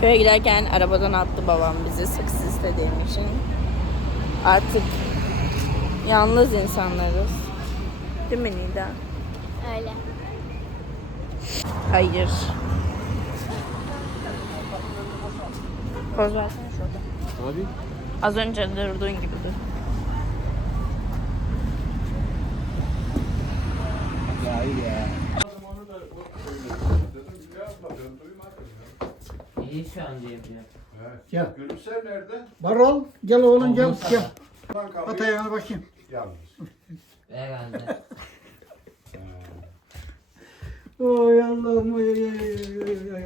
Köye giderken arabadan attı babam bizi sırf istediğim için. Artık yalnız insanlarız. Değil mi Nida? Öyle. Hayır. Poz versene şurada. Abi. Az önce durduğun gibi dur. Ya iyi ya. İyi şu an diyebiliyorum. Gel. Gülümser nerede? Barol gel oğlum gel. Gel. Ben At kapıyı ayağına bakayım. yalnız. Herhalde. Oy Allah'ım. Oy, oy, oy, oy, oy,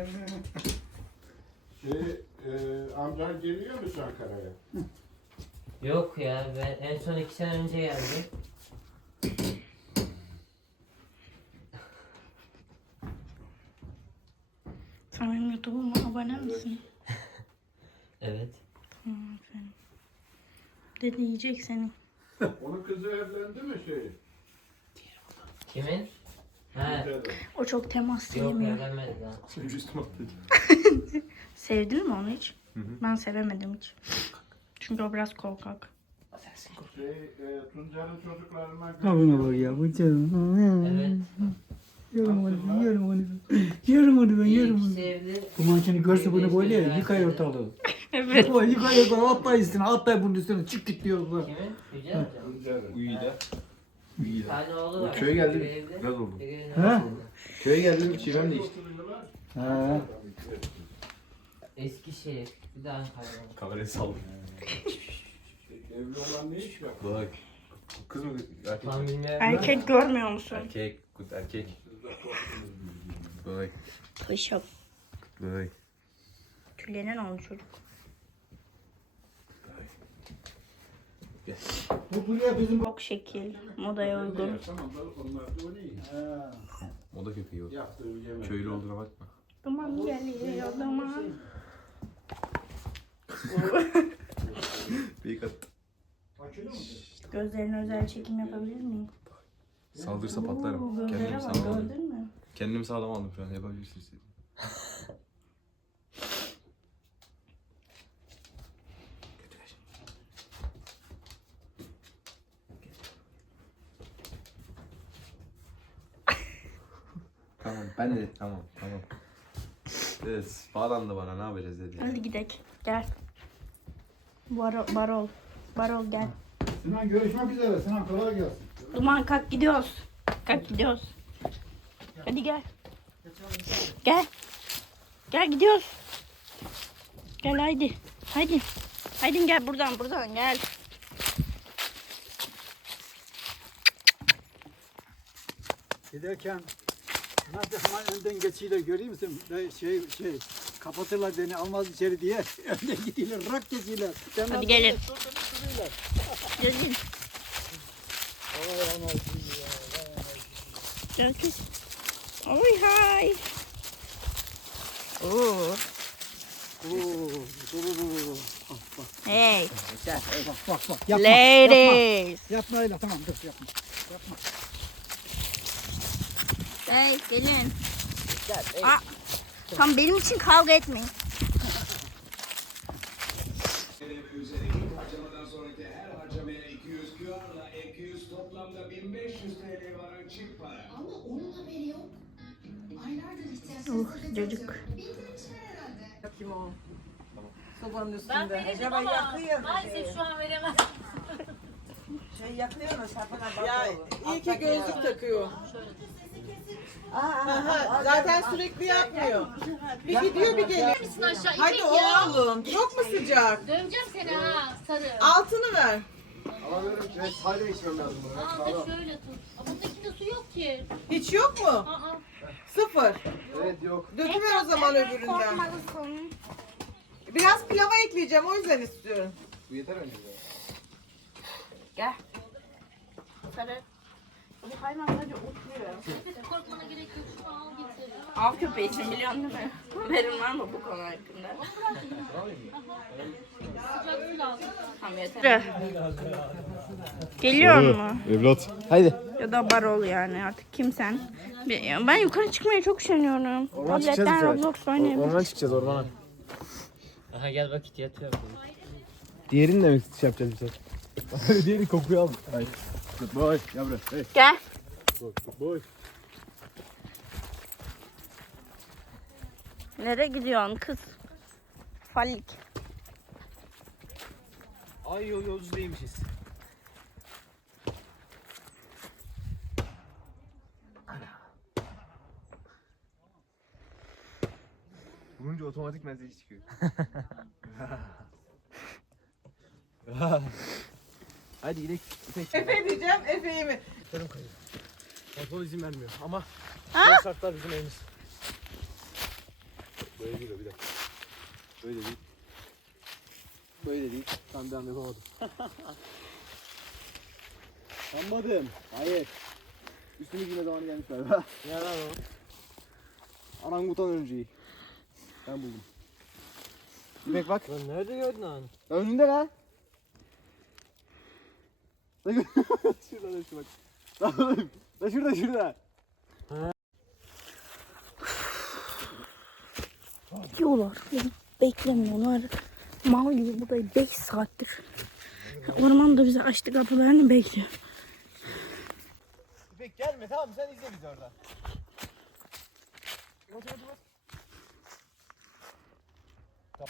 oy. Amcan geliyor musun Ankara'ya? Yok ya, ben en son 2 sene önce geldim. Sen benim YouTube'uma abone misin? Evet. Aferin. Dedi yiyecek seni. Onun kızı evlendi mi şey? Kimin? He. O çok temas Yok sevmiyor. evlenmedi daha. Sevdin mi onu hiç? Ben sevemedim hiç. Çünkü o biraz korkak. Tuncer'in çocuklarına Ha buna bak ya bu canım. Evet. Yerim onu, yerim onu. Yerim onu ben, yerim onu. İkisi evli. Bu mankeni görse bunu böyle ya, yıkay ortalığı. Evet. Yıkay ortalığı, atla üstüne, atla bunun üstüne, çık git diyorlar. Kimin? Yücel mi? Tuncer'in. Uyu'da. Bir tane oğlu var. Köye geldim. Biri evli, Biraz oldu. biri He? üniversitede. Köye geldim çiğmem değişti. Ha. Eskişehir. Bir de Ankara'da. Kamerayı saldım. Evli olan ne iş yapıyor? Bak. Kız mı erkek Tam mi? bilmiyorum. Erkek görmüyor musun? Erkek. Good erkek. Bak. Kışap. Bak. Tülenen oldu çocuk. Bu buraya bizim... Çok şekil. Modaya uygun. Tamam onlar da o ne? Ha. Moda köpeği o. Yaptığı yemek. Köylü olduğuna bakma. Duman geliyor duman. Bir kat. Gözlerine özel çekim yapabilir miyim? Saldırırsa Oo, patlarım. gözlere Kendimi bak, sağlam aldım. gördün mü? Kendimi sağlam aldım şu an. Yapabilirsin istediğin. Tamam ben de tamam. Evet bağlandı bana ne yapacağız dedi. Hadi gidelim. Gel. Barol. Barol gel. Sinan görüşmek üzere. Sinan kolay gelsin. Duman kalk gidiyoruz. Kalk gidiyoruz. Hadi gel. Gel. Gel gidiyoruz. Gel haydi. Haydi. Haydi gel buradan gel. Giderken nasıl hemen önden geçiyle göreyim misin? Şey kapatırlar beni almaz içeri diye önden gidiyorlar rak geçiyorlar. Hadi gelin. Gelin. Gelin. Oy hay. Oo. Hey. Bak. Yapma. Ladies. Yapma öyle tamam dur yapma. Yapma. Hey gelin. Aa, tam benim için kavga etmeyin. Harcamadan sonraki her harcamaya 200 QR'la 200 toplamda 1500 TL varan çift para. Ama onun haberi yok. Aylardır ihtiyaçsız Çocuk. Kim o? Sobanın Ben üstünde. vereceğim Acaba ama yakıyor mu maalesef şu an veremez. Şey yakıyor mu sapına bak ya, oğlum. iyi ki gözlük takıyor. Şöyle tut. Zaten sürekli yakmıyor. Bir gidiyor bir geliyor. Misin aşağı Hadi İpek ya. oğlum. Çok mu sıcak? Döveceğim seni ha sarı. Altını ver. Sadece içmem lazım bunu. Aa da şöyle tut. Aa, bundakinde su yok ki. Hiç yok mu? Aa. Sıfır. Evet yok. Döküver o zaman öbüründen. Biraz pilava ekleyeceğim o yüzden istiyorum. Bu yeter önce. Gel. Sarı. Bu hayvan sadece oturuyor. Korkmana gerek yok. Şunu al getir. Av köpeğisin biliyorsun değil mi? Verin var mı bu konu hakkında? Sıcak su lazım. Tamam yeter. Geliyor mu? Evlat. Haydi. Ya da Barol yani artık kimsen. Ben yukarı çıkmaya çok üşeniyorum. Tabletten Roblox oynayayım. Ormana çıkacağız ormana. Aha gel bak it yatıyor. Diğerini de mi şey yapacağız bir sefer? Diğeri kokuyu al. Hayır. Good boy. Gel buraya. Hey. Gel. Good boy. Nereye gidiyorsun kız? Falik. Ay yolculuğu değilmişiz. Vurunca otomatik menzili çıkıyor. Hadi gidelim. Efe diyeceğim, Efe'yi mi? Gidelim kayıyor. Kontrol izin vermiyor ama Ha? diğer şartlar bizim elimiz. Böyle değil o, bir dakika. Böyle değil. Böyle değil. Tam bir an yapamadım. Sanmadım. Hayır. Üstünü giyme zamanı gelmiş galiba. Ne lan o? Orangutan örümceği. Ben buldum. İpek bak. Lan nerede gördün onu? Önünde lan. Şurada da şu bak. Lan şurada şurada. Diyorlar. Beklemiyorlar. Mal gibi buradayım 5 saattir. Orman da bize açtı kapılarını bekliyor. İpek gelme, tamam sen izle bizi orada.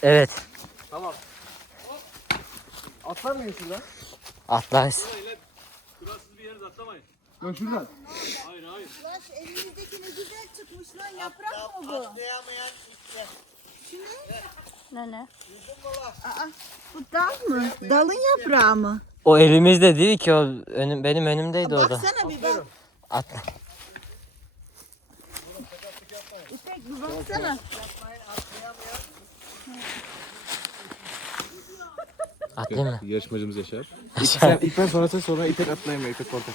Evet. Tamam. Atlar mıyız şuradan? Atlarız. Kuralsız bir yere atlamayın. Yok şuradan. Hayır hayır. Lan şu elimizdeki ne güzel çıkmış lan, yaprak mı bu? Atlayamayan işte. Ne? Bu dal mı? Dalın yaprağı mı? O elimizde değil ki, o benim önümdeydi orada. Baksana bir bak. Atla. İpek bir baksana. Atlayayım mı? Yarışmacımız Yaşar. Yaşar. İlk ben sonrası sonra İpek atlayamıyor, İpek korkar.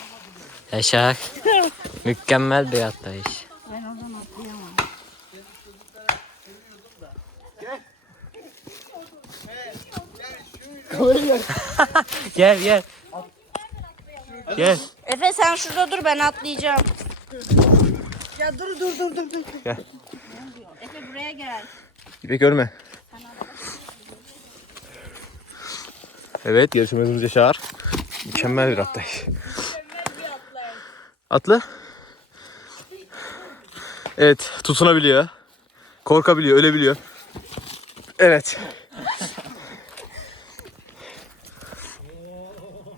Yaşar. Mükemmel bir atlayış. Ben oradan atlayamam. Gel gel. Gel. Efe sen şurada dur, ben atlayacağım. Ya dur. Gel. Efe buraya gel. İpek görme. Evet, yarışmacımız Yaşar. Mükemmel bir atlayış. Atla. Evet, tutunabiliyor. Korkabiliyor, ölebiliyor. Evet.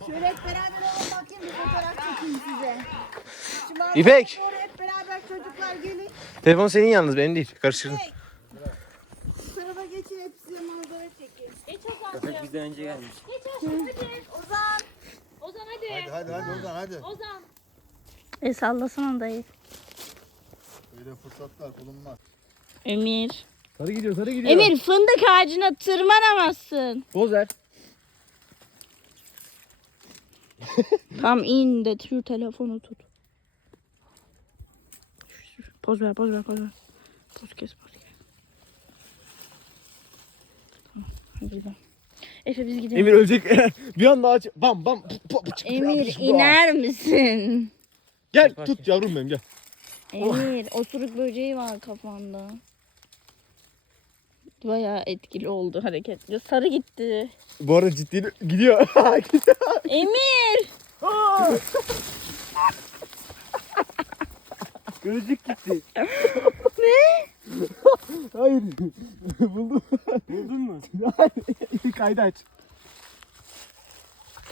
Şöyle hep beraber olun bakayım, bir fotoğraf çekeyim size. Şu İpek! Sonra hep beraber çocuklar gelin. Telefon senin yalnız, benim değil. Karıştırdın. Tarafa geçin, hep size manzara çekin. Geç Ozan. Bizden önce gelmiş. Geç Ozan hadi. Ozan. Ozan hadi. Hadi Ozan hadi. Ozan. Sallasana dayı. Böyle fırsatlar bulunmaz. Emir. Sarı gidiyor, sarı gidiyor. Emir fındık ağacına tırmanamazsın. Poz ver. Tam in de şu telefonu tut. Poz ver. Poz kes. Tamam hadi gidelim. Efe biz gidelim. Emir ölecek. Bir anda ağaç. Bam bam. Emir iner misin? Gel tut yavrum benim gel. Emir osuruk böceği var kafanda. Bayağı etkili oldu hareket. Ya sarı gitti. Bu arada ciddi gidiyor. Emir! Gözlük gitti. Ne? Hayır. Buldum. Buldun mu? Hayır. İpek kaydı aç.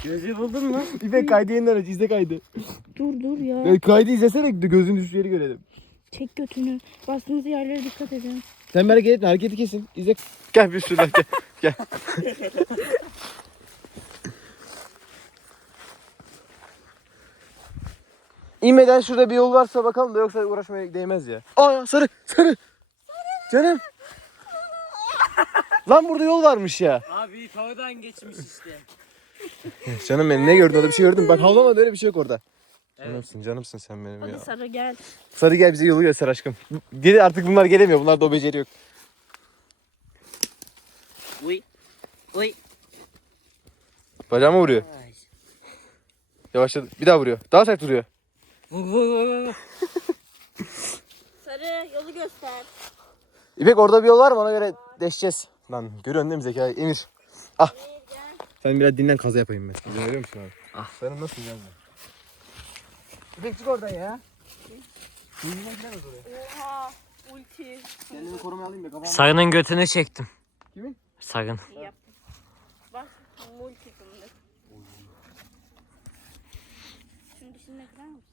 Gözü buldun mu? İpek kaydı yeniden aç. İzle kaydı. Dur ya. Kaydı izlesene gözün düştüğü yeri görelim. Çek götünü. Bastığımız yerlere dikkat edin. Sen merak etme, hareketi kesin. İzle. Gel bir şuradan gel. İnmeden şurada bir yol varsa bakalım da, yoksa uğraşmaya değmez ya. Aa sarı. Canım. Lan burada yol varmış ya. Abi oradan geçmiş işte. Canım benim, ne gördün orada, bir şey gördün. Bak havlama, öyle bir şey yok orada. Evet. Canımsın sen benim Hadi ya. Sarı gel. Sarı gel, bize yolu göster aşkım. Geri artık bunlar gelemiyor. Bunlarda o beceri yok. Uy. Bacağıma vuruyor. Yavaşladı. Bir daha vuruyor. Daha sert vuruyor. Vur. Sarı yolu göster. İpek orada bir yol var mı? Ona göre deşeceğiz. Lan görüyorsun değil mi Zeki? Emir. Ah. Sen biraz dinlen, kaza yapayım ben. İzin veriyor musun abi? Ah. Benim nasıl geldi? İpek çık oradan ya. Yüzüne giremez oraya. Oha. Ulti. Kendimi korumaya alayım da kafamı. Sagının götünü çektim. Kimin? Sagın. Yap. Bak multi fındık. Şunu dişine kırar mısın?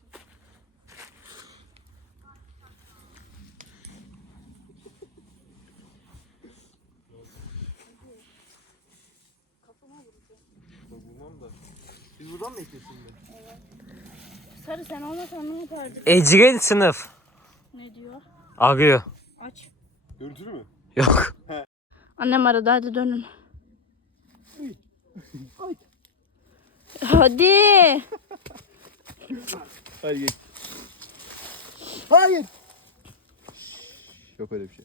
Bilmem da. Biz buradan mı ekiyoruz şimdi? Sarı sen olmasan ne yapardın? Ecrin sınıf. Ne diyor? Arıyor. Aç. Görüntülü mü? Yok. Annem aradı, hadi dönün. Hadi. Hayır geç. Hayır. Yok öyle bir şey.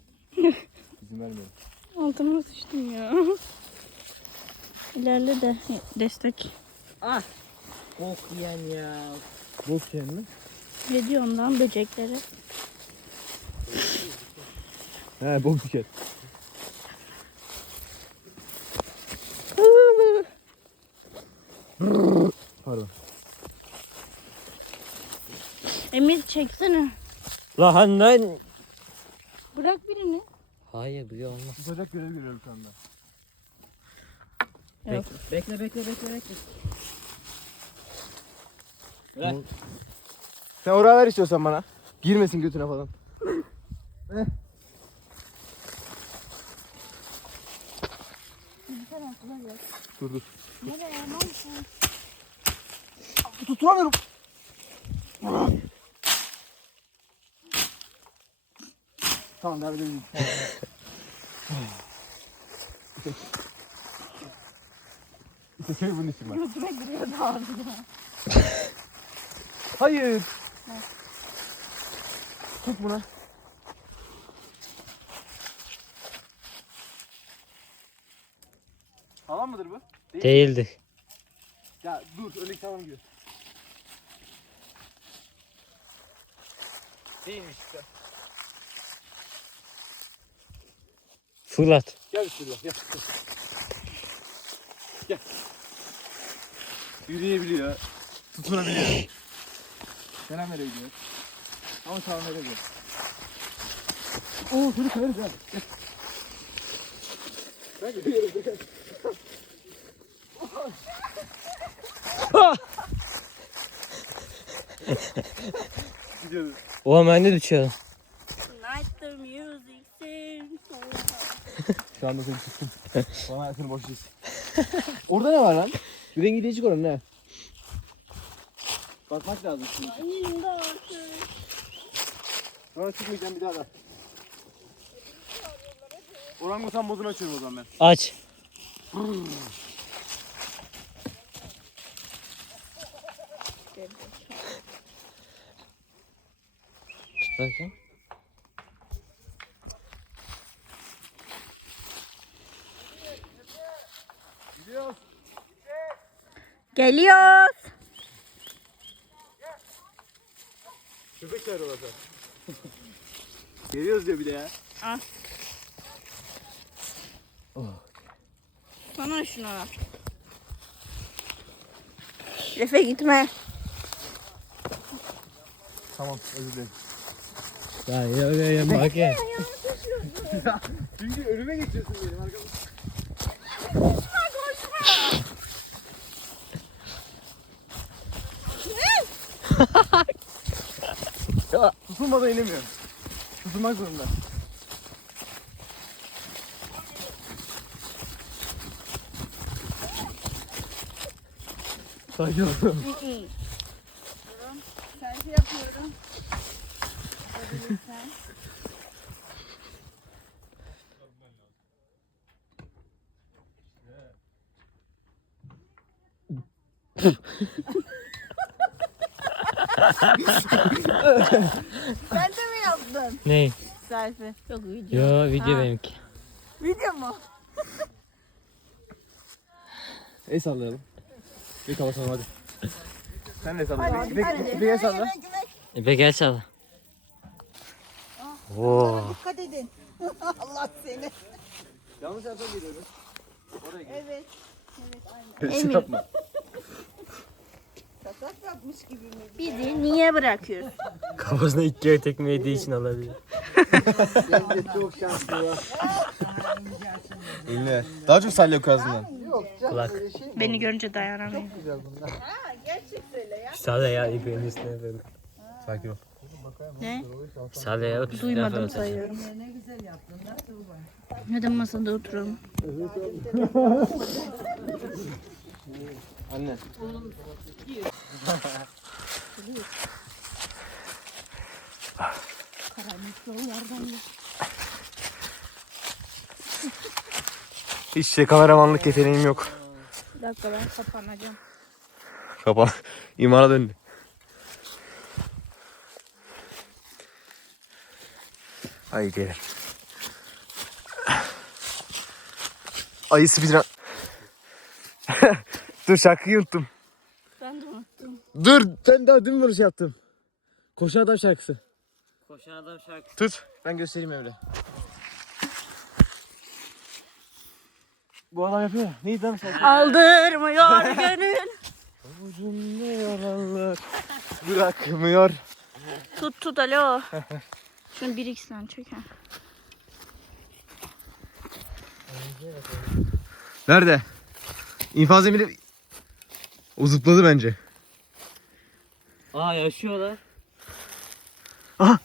İzin vermiyorum. Altıma sıçtım ya. İlerle de destek. Bok yiyen ya. Bok yiyen mi? Yedi ondan böcekleri. He bok diker. Pardon. Emir çeksene. Lan lan. Bırak birini. Hayır bir olmaz. Tutacak görev görüyorum şu anda. Yok. Bekle. Sen oraya ver istiyorsan bana. Girmesin götüne falan. Dur. Nereye yaman? Tutturamıyorum. Tamam devam edelim. İşte şey bunun için var. Gözüme giriyor da ağzına. Hayır. Tut bunu. Tamam mıdır bu? Değildi. Ya dur öyle tamam gibi. Değilmiş işte. Fırlat. Gel şuraya gel. Gel. Yürüyebiliyor. Tutunabiliyor. Selam verebiliyor. Ama selam veremiyor. Oo seni kayarız ha. Gel. Ben gidiyorum. Gidiyoruz. Oha ben de düşüyorum. Night the music sings. Şu anda seni tuttum. Bana yakını boş değilsin. Orada ne var lan? Bir rengi değişik oranın ne? Bakmak lazım şimdi. Ayında artık. Sonra çıkmayacağım bir daha da. Orangutan modunu açıyorum o zaman ben. Aç. Bakın. Gidiyoruz. Geliyoruz. Köpek çağırıyorlar sen. Geliyoruz diyor bir de ya. Sana şunu. Efe gitme. Tamam özür dilerim. Ya bak ya. Çünkü önüme geçiyorsun benim arkamda. Ya tutulmadan inemiyorum. Tutulmak zorunda. Sakin ol. Selfie yapıyorum. Hadi lütfen. Sen de mi yaptın? Ne? Selfie. Yok video. Yo video Ha. benimki. Video mu? El sallayalım. Bir kapatalım hadi. Sen de salla. Bir el salla. İpek gel çal. Oo. dikkat edin. Allah seni. Yanlış yerden geliyoruz. Evet. Evet aynen. Emir Sakat yapmış gibi mi? bizi niye bırakıyorsun? Kafasına ilk kere tekme yediği için olabilir. Bence çok şanslı ya. Eline. Daha çok salya ağzından. Yok canım Kulak. öyle şey mi? Beni görünce dayanamıyor. Güzel bunlar. Ha gerçek söyle ya. Sağda ya ipeğin üstüne böyle. Sakin ol. Ne? Sağda ya otur. Duymadım sayıyorum. Neden masada oturalım? Anne. Hiç şey kameramanlık yeteneğim yok. Bir dakika ben kapanacağım. Kapan. İmana döndü. Ay gelin. Ayı speedrun. Dur şarkıyı unuttum. Ben de unuttum. Dur sen daha dün bunu şey yaptım. Koşan adam şarkısı. Koşan adam şarkı. Tut. Ben göstereyim Emre. Bu adam yapıyor. Neydi lan şarkı? Aldırmıyor gönül. Avucumda yaralar bırakmıyor. Tut alo. Şunu 1x'den çek ha. Nerede? İnfaz emiri... O zıpladı bence. Aa yaşıyorlar. Aha!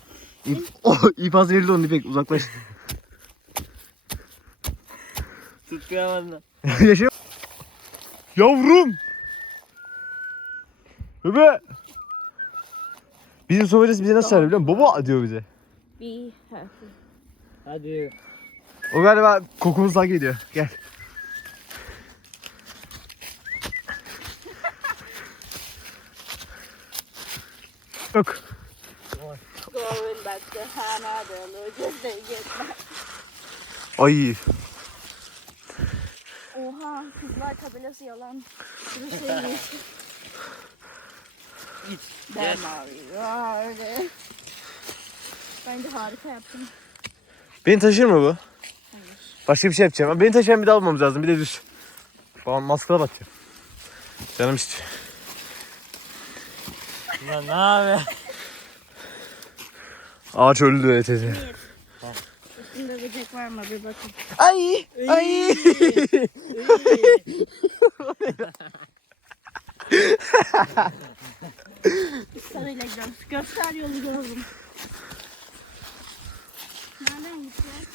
İnfaz verildi onun İpek uzaklaş. Tutmayamadım. Yaşıyor. Yavrum! Bebe! Bizim sobacısı bize nasıl çağırıyor biliyor musun? Baba diyor bize. Bir harfi. Hadi. O galiba kokumuzu takip ediyor. Gel. Yok. Going back to Anadolu just to get back. Ay. Oha kızlar tabelası yalan. Şurası şeymiş. Ben mavi. Aa, öyle. Bence harika yaptım. Beni taşır mı bu? Başka bir şey yapacağım. Ama beni taşıyan bir de almamız lazım. Bir de düz. Falan maskara batacağım. Canım istiyor. Lan ne abi? Ağaç öldü teyze. Üstünde böcek var mı bir bakın. Ay! Ay! Sarıyla gidelim. Göster yolu gördüm. Nereden gideceğiz?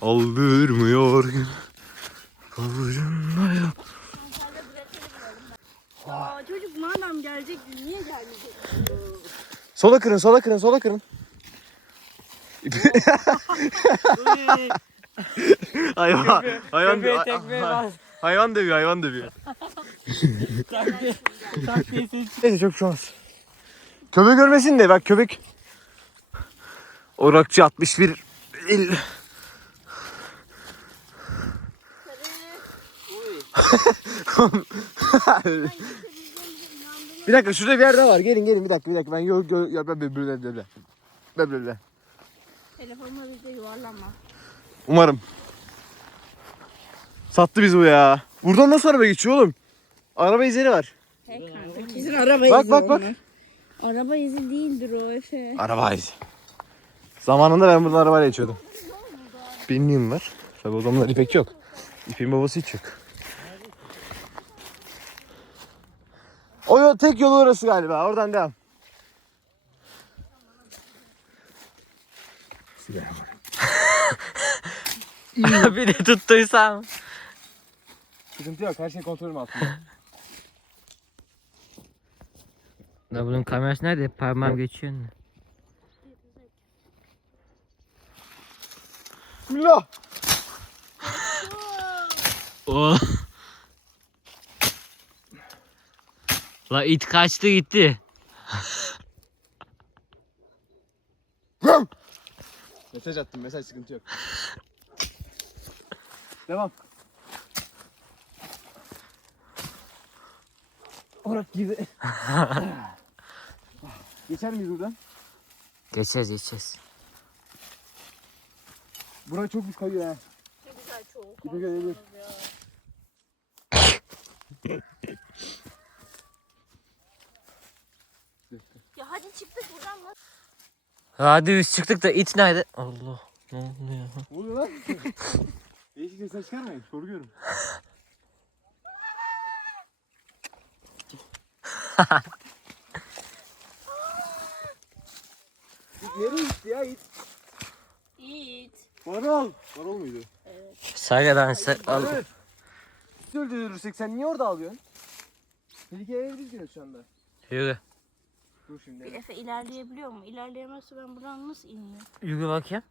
Aldırmıyor gün. Avucumda ya. Aa çocuk madem gelecekti niye gelmeyecek? Sola kırın, sola kırın, sola kırın. Hayvan dövüyor, hayvan dövüyor. Neyse çok şu an. Köpek görmesin de bak köpek. Orakçı 61 il. Bir dakika şurada bir yerde var. Gelin bir dakika. Ben ya ben böyle. Telefonla bizde yuvarlanma. Umarım. Sattı bizi bu ya. Buradan nasıl araba geçiyor oğlum? Araba izleri var. Kesin araba Bak, izi bak. onlar. Araba izi değildir o Efe. Araba izi. Zamanında ben buradan arabayla geçiyordum. Benim var. Tabii o zamanlar İpek yok. İpek'in babası hiç yok. O yol, tek yolu orası galiba. Oradan devam. Bir de tuttuysam. Sıkıntı yok. Her şey kontrolüm altında. Ya bunun kamerası nerede? Parmağım geçiyor mu? Bismillah. Oh. La it kaçtı gitti. Mesaj attım. Mesaj sıkıntı yok. Devam. Orak girdi. Geçer miyiz buradan? Geçeceğiz. Bura çok bir kayıyor ha. Ne güzel çoğu. Bir de gelebilir. Ya hadi çıktık buradan lan. Hadi biz çıktık da it nerede? Allah. Ne oluyor? Ne oluyor lan? Değişik sesler çıkarmayın. Korkuyorum. Nereye gitti ya it? Yiğit. Varol. Varol muydu? Saygıdan al. Evet. Biz öldürürsek sen niye orada alıyorsun? Tehlikeye gidiyoruz şu anda. Yürü. Dur şimdi. Bir Efe ilerleyebiliyor mu? İlerleyemezse ben buradan nasıl ineyim? Yürü bakayım.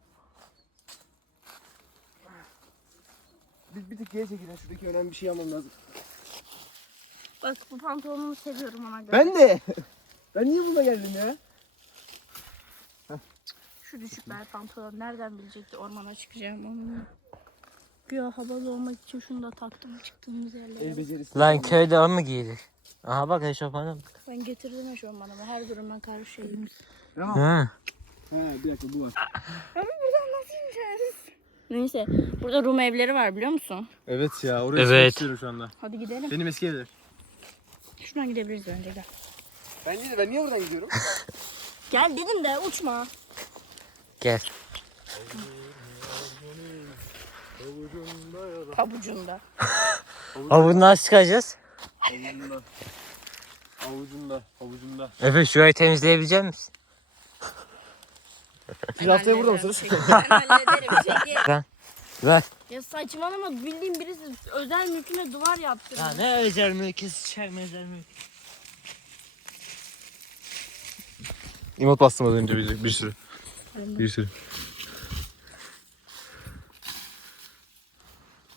Bir tık geri çekilin. Şuradaki önemli bir şey almam lazım. Bak bu pantolonumu seviyorum ona göre. Ben de. Ben niye burada geldim ya? Şu düşükler pantolon nereden bilecekti ormana çıkacağım onu. Güya havalı olmak için şunu da taktım çıktığımız yerlere. El becerisi. Lan köyde o mu giydik? Aha bak eşofmanı. Ben getirdim eşofmanımı her duruma karşı şeyimiz. Tamam. Hı. He bir dakika bu var. Ama buradan nasıl ineceğiz? Neyse burada Rum evleri var biliyor musun? Evet ya oraya Evet. istiyorum şu anda. Hadi gidelim. Benim eski evler. Şuradan gidebiliriz bence gel. Ben niye buradan gidiyorum? Gel dedim de uçma. Gel. Pabucunda. Abi nasıl çıkacağız? Avucunda. Efe şurayı temizleyebilecek misin? Siz haftaya burada mısınız? Ben hallederim. Çekil. Ver. Ya saçmalama bildiğin birisi özel mülküne duvar yaptırdı. Ya ne özel mülkü özel mülkü. İmot bastım az önce bir sürü. Bir sürü.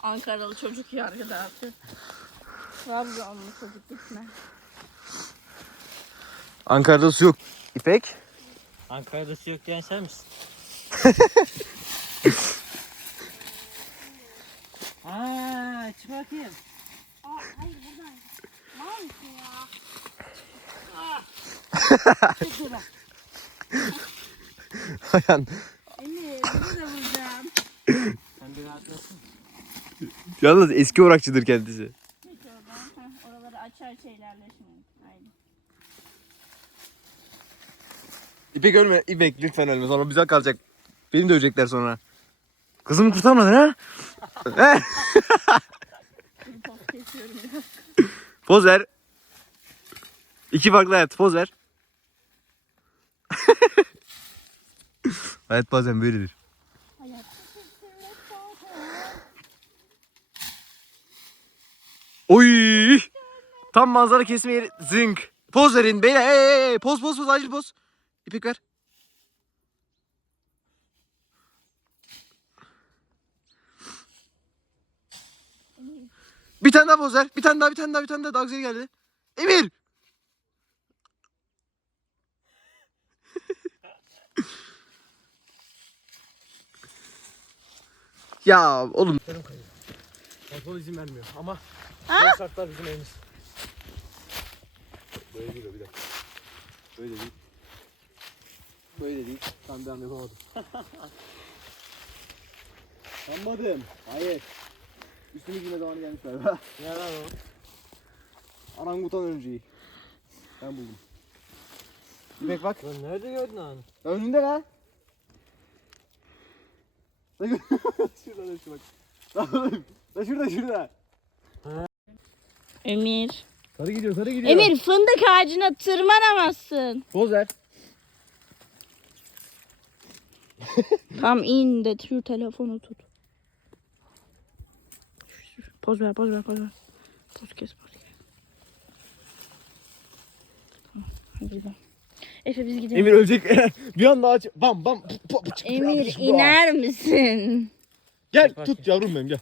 Ankaralı çocuk yargı dağıtıyor. Trabzonlu çocuk gitme. Ankara'da su yok. İpek. Ankara'da su yok diyen sen misin? Aç bakayım. Aa hayır buradan. Var mısın ya? Ayhan. Emir bunu da vuracağım. Sen bir rahatlasın. Yalnız eski orakçıdır kendisi. Geç oradan. Oraları açar şeylerle şimdi. Haydi. İpek ölme. İpek lütfen ölme. Sonra güzel kalacak. Beni dövecekler sonra. Kızımı kurtarmadın ha? He? Dur poz kesiyorum ya. Poz ver. İki farklı hayat. Poz ver. Hayat bazen böyledir. Oy! Tam manzara kesme yeri. Zınk. Poz verin beyler. Hey. Poz acil poz. İpek ver. Bir tane daha poz ver. Bir tane daha. Daha güzel geldi. Emir! Ya oğlum. Kontrol izin vermiyor ama şartlar bizim evimiz. Böyle değil bir dakika. Böyle değil. Tam bir an yapamadım. Yanmadım. Hayır. Üstümü giyme zamanı gelmiş galiba. Ne lan o? Orangutan örümceği. Ben buldum. İpek bak. Lan nerede gördün onu? Önünde lan. Şurada bak. Lan şurada. Emir. Sarı gidiyor. Emir fındık ağacına tırmanamazsın. Poz ver. Tam in de şu telefonu tut. Poz ver. Poz kes. Tamam hadi gidelim. Efe biz gidelim. Emir ölecek. Bir anda aç. Bam. Emir iner misin? Gel tut yavrum benim gel.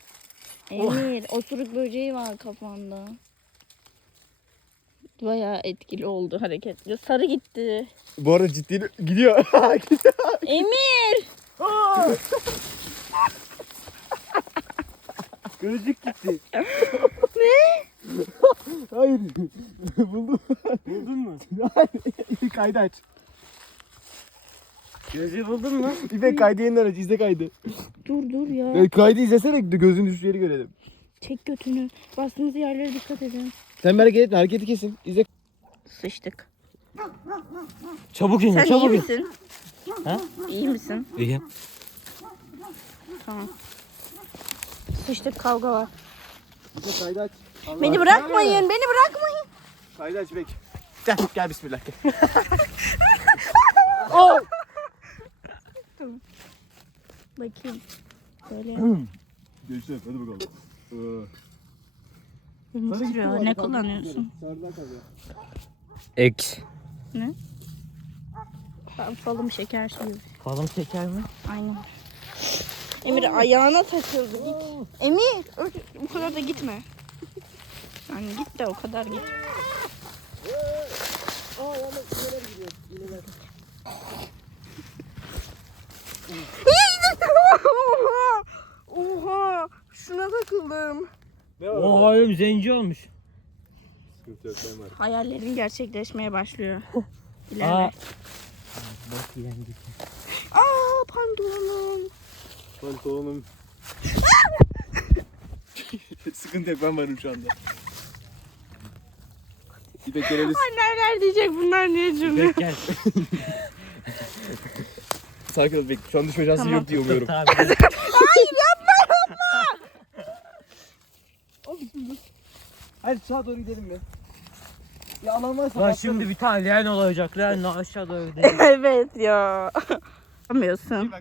Emir osuruk böceği var kafanda. Bayağı etkili oldu hareket. Ya sarı gitti. Bu arada ciddi gidiyor. Emir! Gözlük gitti. Ne? Hayır. Buldum. Buldun mu? Hayır. Kaydı aç. Gözü buldun mu? İpek kaydı yeniden aç. İzle kaydı. Dur ya. Evet, kaydı izlesene gözün düştüğü yeri görelim. Çek götünü. Bastığımız yerlere dikkat edin. Sen merak etme hareketi kesin. İzle. Sıçtık. Çabuk in, Sen iyi çabuk in. misin? Ha? İyi misin? İyi. Tamam. Sıçtık, kavga var. İpek kaydı aç. Allah Beni Allah. bırakmayın, beni bırakmayın. Kaydı aç İpek. Gel bismillah gel. Oh! Bakayım. Böyle. Geçti hadi bakalım. Mısır ne kullanıyorsun? X. Ben falım şeker suyu. Falım şeker mi? Aynen. Emir ayağına takıldı. Git. Emir o kadar da gitme. Yani git de o kadar git. Oha! Oha! Şuna takıldım. Oha oğlum zenci olmuş. Sıkıntı yok ben varım. Hayallerim gerçekleşmeye başlıyor. Aa. İlerle. Bak yengi. Aa pantolonum. Pantolonum. Sıkıntı yok ben varım şu anda. İpek geliriz. Annemler diyecek bunlar niye cümle? Bek gel. Sakin ol İpek. Şu an düşme şansı yok diye umuyorum. Tabii. Hadi sağa doğru gidelim be. Ya alan varsa Lan şimdi bir tane leğen olacak. Leğen aşağıda öyle. Evet ya. Yapamıyorsun.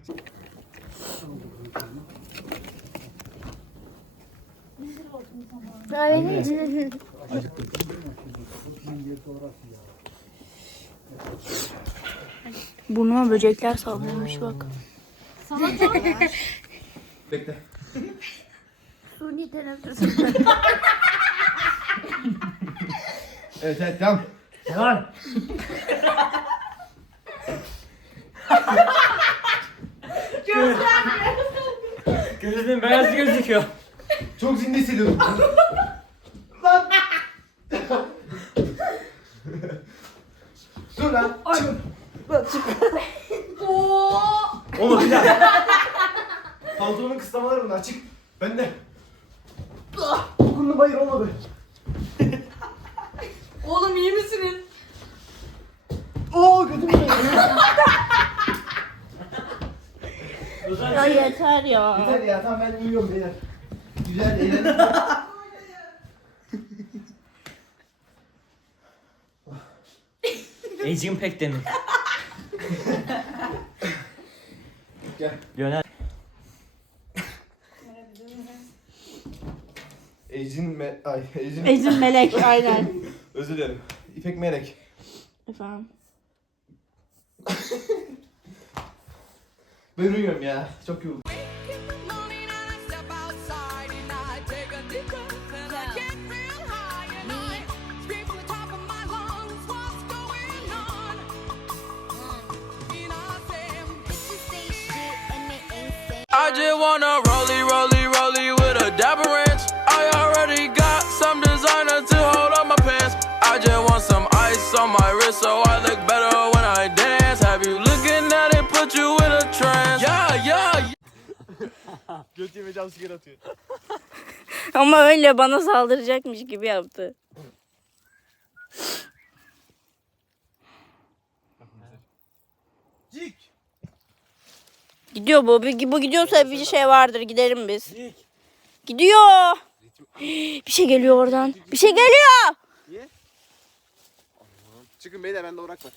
Burnuma böcekler saldırmış bak. Bekle. Suni teneffüs. Evet tamam. Lan. Gözünün beyaz gözüküyor. Çok zinde hissediyorum. Dur lan. Çık. Oğlum bir dakika. Pantolonun kıslamaları bunlar açık. Ben de. Dokundum hayır olmadı. Oğlum iyi misiniz? Oo götüm Ya yeter ya. Yeter ya tamam ben uyuyorum beyler. Güzel eğlendim. Ecim pek demin. Gel. Yönel. Ecin melek aynen. Özür dilerim. İpek Melek. Efendim. Ben uyuyorum ya. Çok yoruldum. I just wanna rollie with a dapper ranch. I already got some designer to hold up my pants. I just want some ice on my wrist so I look better when I dance. Have you looking at it, put you in a trance? Yeah. Göt yeme cam sigara atıyor. Ama öyle bana saldıracakmış gibi yaptı. Cik. Gidiyor bu. Bu gidiyorsa bir şey vardır. Gidelim biz. Gidiyor. Bir şey geliyor oradan. Bir şey geliyor. Çıkın beyler bende orak var.